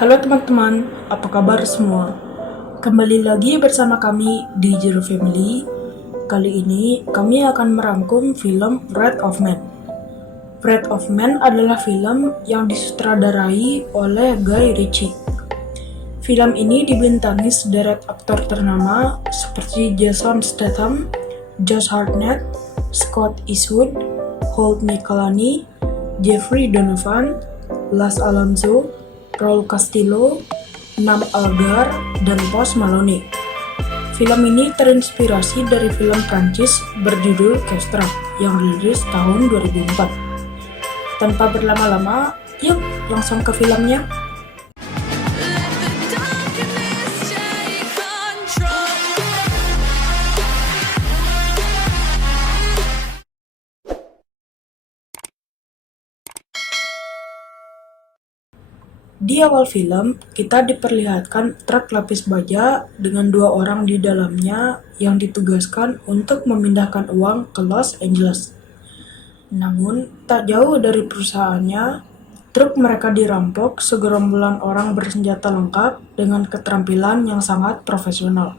Halo teman-teman, apa kabar semua? Kembali lagi bersama kami di Zero Family. Kali ini kami akan merangkum film Wrath of Man. Wrath of Man adalah film yang disutradarai oleh Guy Ritchie. Film ini dibintangi sederet aktor ternama seperti Jason Statham, Josh Hartnett, Scott Eastwood, Holt McCallany, Jeffrey Donovan, Las Alonso, Raul Castillo, Nam Algar, dan Post Malone. Film ini terinspirasi dari film Prancis berjudul Kestra yang rilis tahun 2004. Tanpa berlama-lama, yuk langsung ke filmnya. Di awal film, kita diperlihatkan truk lapis baja dengan dua orang di dalamnya yang ditugaskan untuk memindahkan uang ke Los Angeles. Namun, tak jauh dari perusahaannya, truk mereka dirampok segerombolan orang bersenjata lengkap dengan keterampilan yang sangat profesional.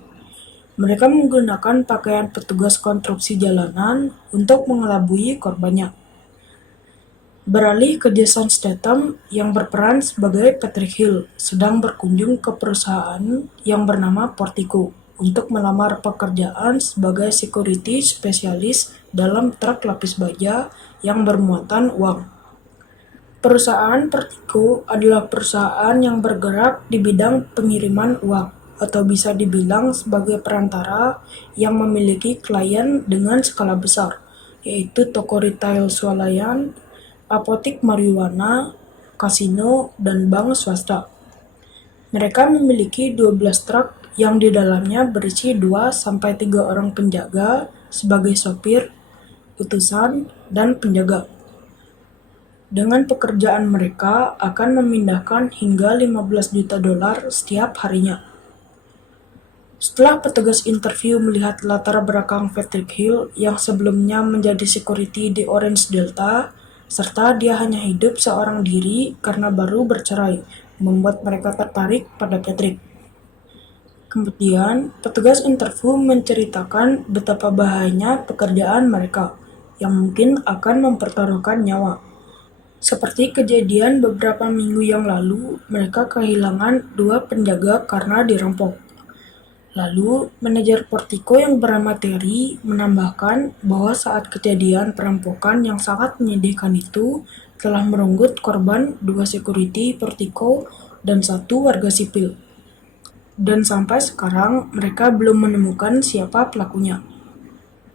Mereka menggunakan pakaian petugas konstruksi jalanan untuk mengelabui korbannya. Beralih ke Jason Statham yang berperan sebagai Patrick Hill sedang berkunjung ke perusahaan yang bernama Portico untuk melamar pekerjaan sebagai security spesialis dalam truk lapis baja yang bermuatan uang. Perusahaan Portico adalah perusahaan yang bergerak di bidang pengiriman uang atau bisa dibilang sebagai perantara yang memiliki klien dengan skala besar, yaitu toko retail swalayan, apotik marijuana, kasino, dan bank swasta. Mereka memiliki 12 truk yang di dalamnya berisi 2-3 orang penjaga sebagai sopir, utusan, dan penjaga. Dengan pekerjaan mereka akan memindahkan hingga 15 juta dolar setiap harinya. Setelah petugas interview melihat latar belakang Patrick Hill yang sebelumnya menjadi security di Orange Delta, serta dia hanya hidup seorang diri karena baru bercerai, membuat mereka tertarik pada Patrick. Kemudian, petugas interview menceritakan betapa bahayanya pekerjaan mereka, yang mungkin akan mempertaruhkan nyawa. Seperti kejadian beberapa minggu yang lalu, mereka kehilangan 2 penjaga karena dirampok. Lalu, manajer Portico yang bernama Terry menambahkan bahwa saat kejadian perampokan yang sangat menyedihkan itu telah merenggut korban 2 security Portico dan 1 warga sipil. Dan sampai sekarang mereka belum menemukan siapa pelakunya.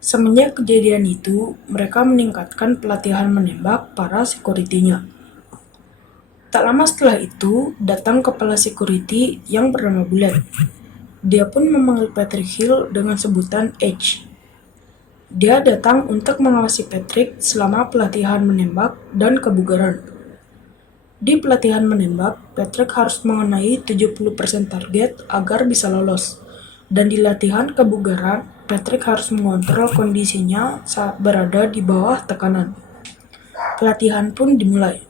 Semenjak kejadian itu, mereka meningkatkan pelatihan menembak para security-nya. Tak lama setelah itu, datang kepala security yang bernama Bullet. Dia pun memanggil Patrick Hill dengan sebutan H. Dia datang untuk mengawasi Patrick selama pelatihan menembak dan kebugaran. Di pelatihan menembak, Patrick harus mengenai 70% target agar bisa lolos. Dan di latihan kebugaran, Patrick harus mengontrol kondisinya saat berada di bawah tekanan. Pelatihan pun dimulai.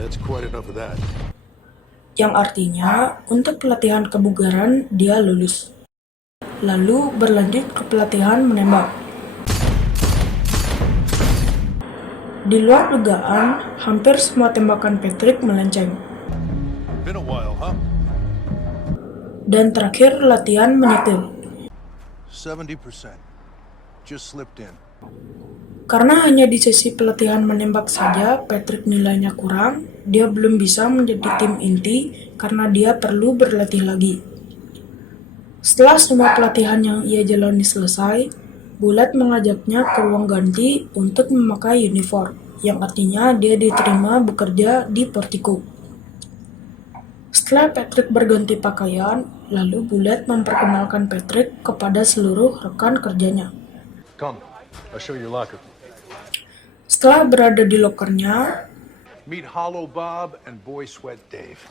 That's quite enough of that. Yang artinya, untuk pelatihan kebugaran, dia lulus. Lalu berlanjut ke pelatihan menembak. Di luar dugaan, hampir semua tembakan Patrick melenceng. Been a while, huh? Dan terakhir latihan menyetir. 70%. Just slipped in. Karena hanya di sesi pelatihan menembak saja Patrick nilainya kurang, dia belum bisa menjadi tim inti karena dia perlu berlatih lagi. Setelah semua pelatihan yang ia jalani selesai, Bullet mengajaknya ke ruang ganti untuk memakai uniform, yang artinya dia diterima bekerja di Portico. Setelah Patrick berganti pakaian, lalu Bullet memperkenalkan Patrick kepada seluruh rekan kerjanya. Come, I'll show you your locker. Setelah berada di lokernya, Meet Hollow Bob and Boy Sweat Dave.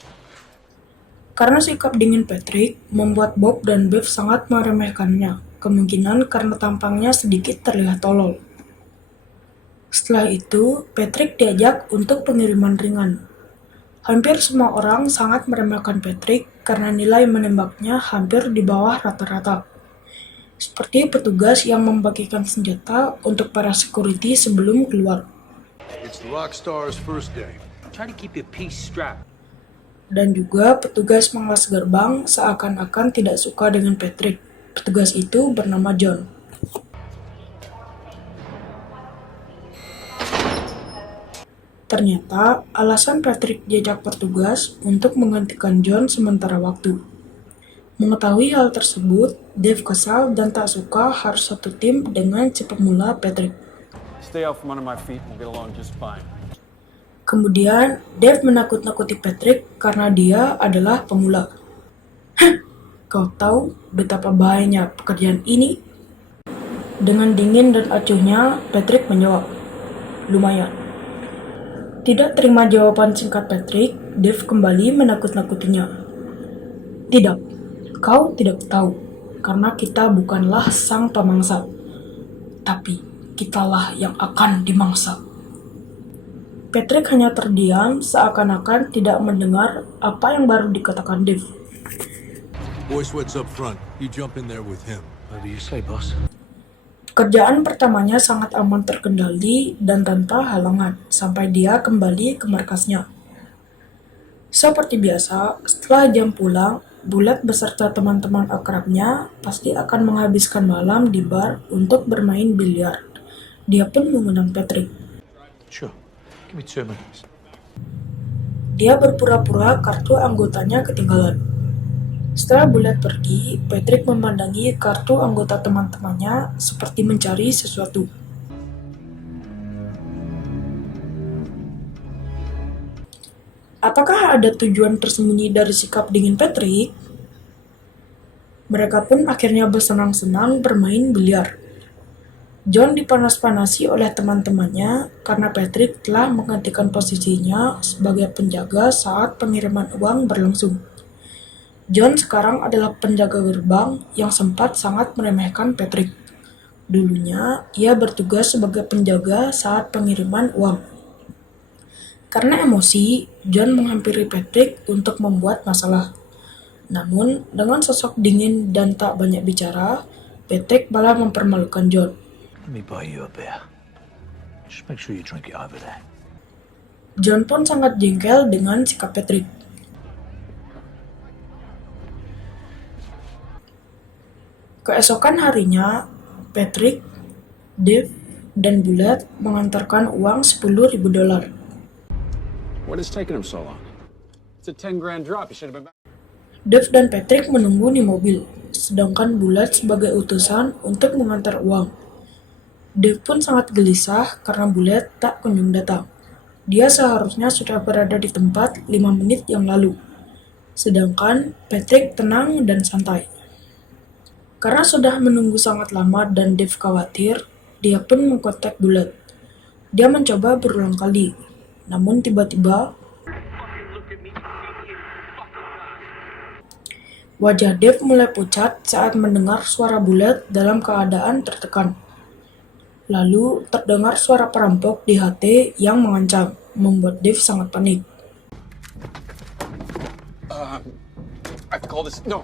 karena sikap dingin Patrick membuat Bob dan Bev sangat meremehkannya, kemungkinan karena tampangnya sedikit terlihat tolol. Setelah itu, Patrick diajak untuk pengiriman ringan. Hampir semua orang sangat meremehkan Patrick karena nilai menembaknya hampir di bawah rata-rata. Seperti petugas yang membagikan senjata untuk para security sebelum keluar. It's the Rockstar's first day. Try to keep your piece strapped. Dan juga petugas pengawas gerbang seakan-akan tidak suka dengan Patrick. Petugas itu bernama John. Ternyata, alasan Patrick diajak petugas untuk menggantikan John sementara waktu. Mengetahui hal tersebut, Dave kesal dan tak suka harus satu tim dengan si pemula Patrick. Stay out from under my feet and we'll get along just fine. Kemudian, Dave menakut-nakuti Patrick karena dia adalah pemula. Hah, kau tahu betapa bahayanya pekerjaan ini? Dengan dingin dan acuhnya, Patrick menjawab, lumayan. Tidak terima jawaban singkat Patrick, Dave kembali menakut-nakutinya. Tidak, kau tidak tahu, karena kita bukanlah sang pemangsa, tapi kitalah yang akan dimangsa. Patrick hanya terdiam seakan-akan tidak mendengar apa yang baru dikatakan Dave. Boy Sweat's up front. You jump in there with him. Whatever you say, boss. Kerjaan pertamanya sangat aman terkendali dan tanpa halangan sampai dia kembali ke markasnya. Seperti biasa, setelah jam pulang, Bullet beserta teman-teman akrabnya pasti akan menghabiskan malam di bar untuk bermain biliar. Dia pun mengundang Patrick. Sure. Give me 2 minutes. Dia berpura-pura kartu anggotanya ketinggalan. Setelah Bullet pergi, Patrick memandangi kartu anggota teman-temannya seperti mencari sesuatu. Apakah ada tujuan tersembunyi dari sikap dingin Patrick? Mereka pun akhirnya bersenang-senang bermain biliar. John dipanas-panasi oleh teman-temannya karena Patrick telah menggantikan posisinya sebagai penjaga saat pengiriman uang berlangsung. John sekarang adalah penjaga gerbang yang sempat sangat meremehkan Patrick. Dulunya, ia bertugas sebagai penjaga saat pengiriman uang. Karena emosi, John menghampiri Patrick untuk membuat masalah. Namun, dengan sosok dingin dan tak banyak bicara, Patrick malah mempermalukan John. Let me buy you a beer. Just make sure you drink it over there. John pun sangat jengkel dengan sikap Patrick. Keesokan harinya, Patrick, Dave, dan Bullet mengantarkan uang $10,000. What is taking him so long? It's a 10 grand drop. You should have been back. Dave dan Patrick menunggu di mobil, sedangkan Bullet sebagai utusan untuk mengantar uang. Dave pun sangat gelisah karena Bullet tak kunjung datang. Dia seharusnya sudah berada di tempat 5 menit yang lalu. Sedangkan Patrick tenang dan santai. Karena sudah menunggu sangat lama dan Dave khawatir, dia pun mengkontak Bullet. Dia mencoba berulang kali, namun tiba-tiba wajah Dave mulai pucat saat mendengar suara Bullet dalam keadaan tertekan. Lalu terdengar suara perampok di HT yang mengancam, membuat Dave sangat panik. I have to call this. No.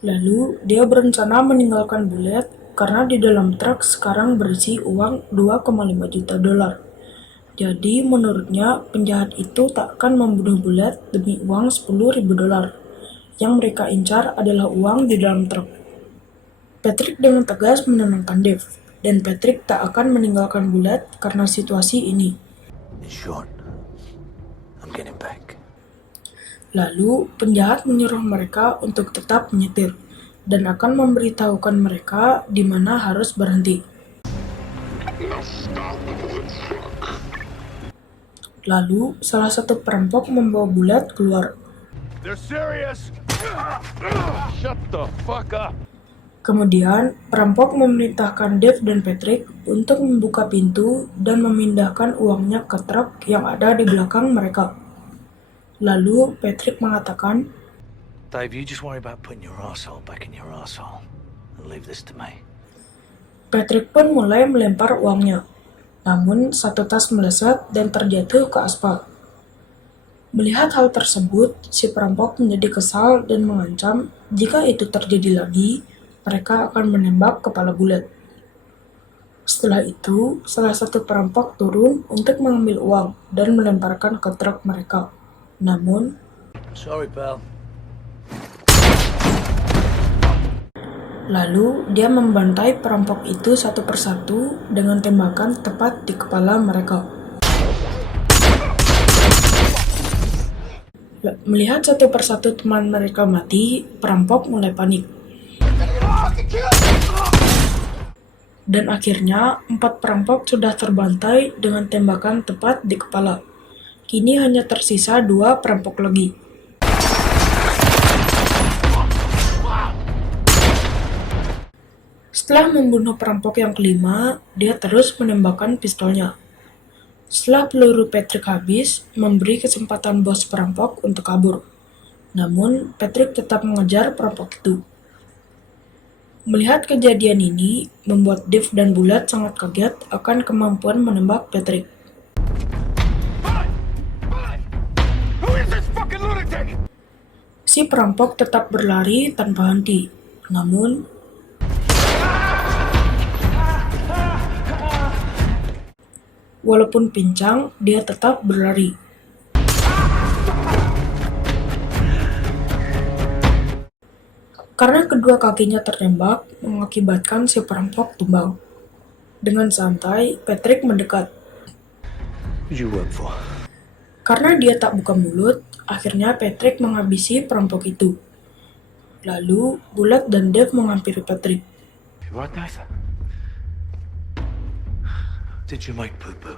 Lalu, dia berencana meninggalkan Bullet karena di dalam truk sekarang berisi uang $2,5 juta. Jadi, menurutnya, penjahat itu tak akan membunuh Bullet demi uang $10,000. Yang mereka incar adalah uang di dalam truk. Patrick dengan tegas menenangkan Dave, dan Patrick tak akan meninggalkan Bullet karena situasi ini. It's Sean. I'm getting back. Lalu, penjahat menyuruh mereka untuk tetap menyetir dan akan memberitahukan mereka di mana harus berhenti. Lalu, salah satu perampok membawa Bullet keluar. They're serious! Shut the fuck up. Kemudian, perampok memerintahkan Dave dan Patrick untuk membuka pintu dan memindahkan uangnya ke truk yang ada di belakang mereka. Lalu, Patrick mengatakan, Dave, you just worry about putting your arsehole back in your arsehole and leave this to me. Patrick pun mulai melempar uangnya. Namun, satu tas meleset dan terjatuh ke aspal. Melihat hal tersebut, si perampok menjadi kesal dan mengancam jika itu terjadi lagi, mereka akan menembak kepala bulat. Setelah itu, salah satu perampok turun untuk mengambil uang dan melemparkan ke truk mereka. Namun, Sorry, pal. lalu dia membantai perampok itu satu persatu dengan tembakan tepat di kepala mereka. Melihat satu persatu teman mereka mati, perampok mulai panik. Dan akhirnya, 4 perampok sudah terbantai dengan tembakan tepat di kepala. Kini hanya tersisa 2 perampok lagi. Setelah membunuh perampok yang kelima, dia terus menembakkan pistolnya. Setelah peluru Patrick habis, memberi kesempatan bos perampok untuk kabur. Namun, Patrick tetap mengejar perampok itu. Melihat kejadian ini, membuat Dave dan Bulat sangat kaget akan kemampuan menembak Patrick. Si perampok tetap berlari tanpa henti. Namun, walaupun pincang, dia tetap berlari. Karena kedua kakinya tertembak, mengakibatkan si perampok tumbang. Dengan santai, Patrick mendekat. Who'd you work for? Karena dia tak buka mulut, akhirnya Patrick menghabisi perampok itu. Lalu, Bulat dan Dave menghampiri Patrick. You right, Dave? Did you make poo-poo?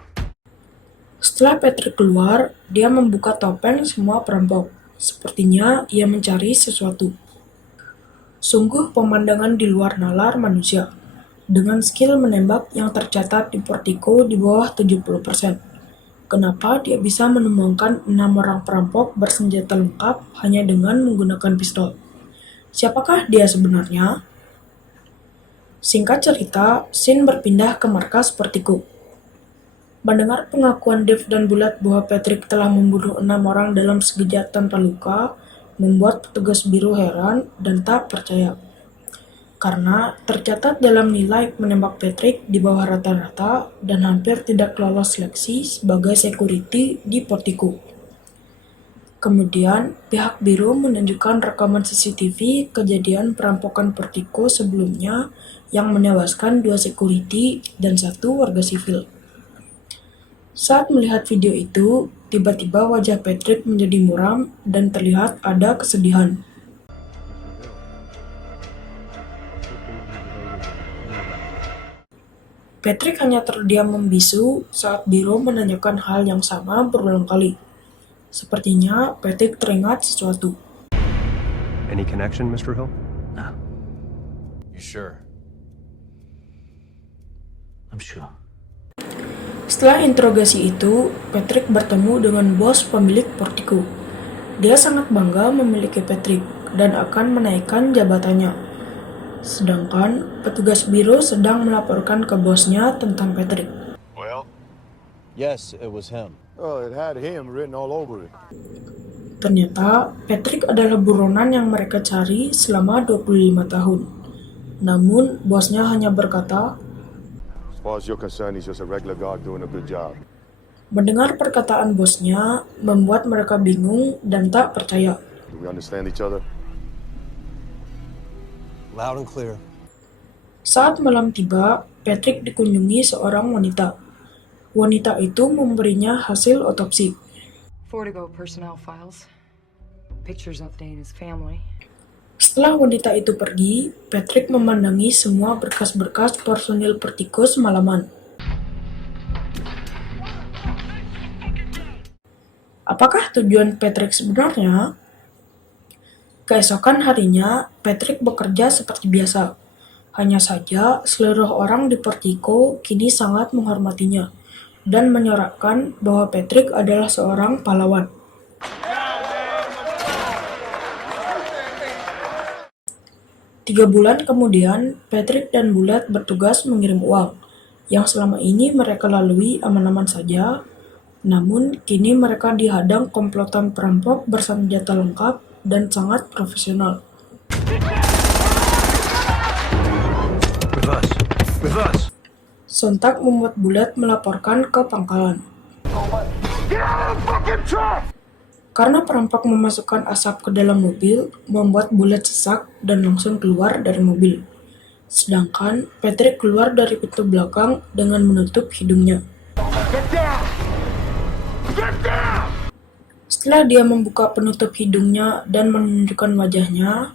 Setelah Patrick keluar, dia membuka topeng semua perampok. Sepertinya ia mencari sesuatu. Sungguh pemandangan di luar nalar manusia. Dengan skill menembak yang tercatat di Portico di bawah 70%. Kenapa dia bisa menemukan 6 orang perampok bersenjata lengkap hanya dengan menggunakan pistol? Siapakah dia sebenarnya? Singkat cerita, Sin berpindah ke markas Portico. Mendengar pengakuan Dave dan Bulat bahwa Patrick telah membunuh 6 orang dalam sekejap tanpa luka, membuat petugas biru heran dan tak percaya. Karena tercatat dalam nilai menembak Patrick di bawah rata-rata dan hampir tidak lolos seleksi sebagai security di Portico. Kemudian, pihak biru menunjukkan rekaman CCTV kejadian perampokan Portico sebelumnya yang menewaskan 2 security dan 1 warga sivil. Saat melihat video itu, tiba-tiba wajah Patrick menjadi muram dan terlihat ada kesedihan. Patrick hanya terdiam membisu saat Biro menanyakan hal yang sama berulang kali. Sepertinya Patrick teringat sesuatu. Any connection, Mr. Hill? No, You sure? I'm sure. Setelah interogasi itu, Patrick bertemu dengan bos pemilik Portico. Dia sangat bangga memiliki Patrick dan akan menaikkan jabatannya. Sedangkan petugas biro sedang melaporkan ke bosnya tentang Patrick. Well, Yes, it was him. oh, it had him written all over it. Ternyata Patrick adalah buronan yang mereka cari selama 25 tahun. Namun, bosnya hanya berkata, As far as you're concerned, he's just a regular guard doing a good job. mendengar perkataan bosnya membuat mereka bingung dan tak percaya. Do we understand each other? Loud and clear. Saat malam tiba, Patrick dikunjungi seorang wanita. Wanita itu memberinya hasil otopsi. Fortigo personnel files. Pictures updating his family. Setelah wanita itu pergi, Patrick memandangi semua berkas-berkas personil Portico semalaman. Apakah tujuan Patrick sebenarnya? Keesokan harinya, Patrick bekerja seperti biasa. Hanya saja, seluruh orang di Portico kini sangat menghormatinya dan menyorakkan bahwa Patrick adalah seorang pahlawan. Tiga bulan kemudian, Patrick dan Bulat bertugas mengirim uang. yang selama ini mereka lalui aman-aman saja, namun kini mereka dihadang komplotan perampok bersenjata lengkap dan sangat profesional. With us. With us. Sontak membuat Bullet melaporkan ke pangkalan. Karena perampok memasukkan asap ke dalam mobil, membuat Bullet sesak dan langsung keluar dari mobil. Sedangkan Patrick keluar dari pintu belakang dengan menutup hidungnya. Setelah dia membuka penutup hidungnya dan menunjukkan wajahnya,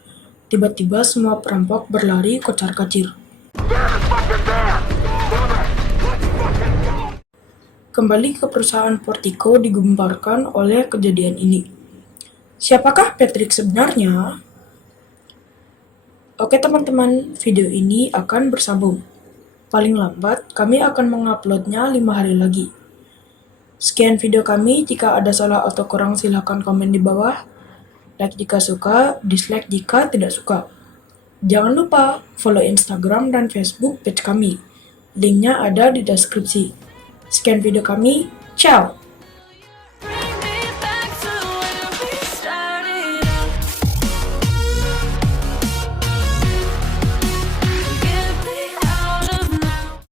tiba-tiba semua perampok berlari kocar-kacir. Kembali ke perusahaan Portico digemparkan oleh kejadian ini. Siapakah Patrick sebenarnya? Oke teman-teman, video ini akan bersambung. Paling lambat, kami akan menguploadnya 5 hari lagi. Sekian video kami, jika ada salah atau kurang silahkan komen di bawah. Like jika suka, dislike jika tidak suka. Jangan lupa follow Instagram dan Facebook page kami. Linknya ada di deskripsi. Sekian video kami, ciao!